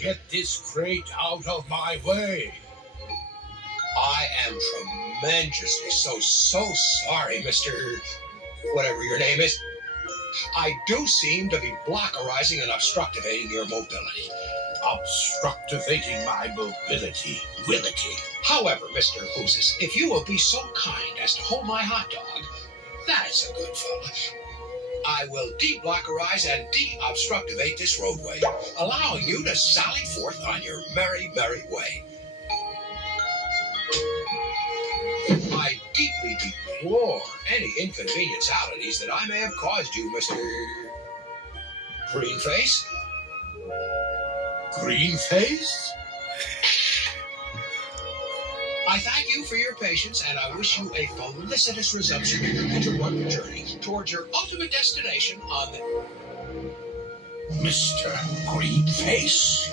Get this crate out of my way. I am tremendously so sorry, Mr. Whatever your name is. I do seem to be blockerizing and obstructivating your mobility. Obstructivating my mobility. However, Mr. Hooses, if you will be so kind as to hold my hot dog, that's a good fella. I will de-blockerize and de-obstructivate this roadway, allowing you to sally forth on your merry, merry way. I deeply deplore any inconvenientialities that I may have caused you, Mr. Greenface. Greenface? I thank you for your patience, and I wish you a felicitous resumption of your interrupted journey towards your ultimate destination on the... Mr. Greenface?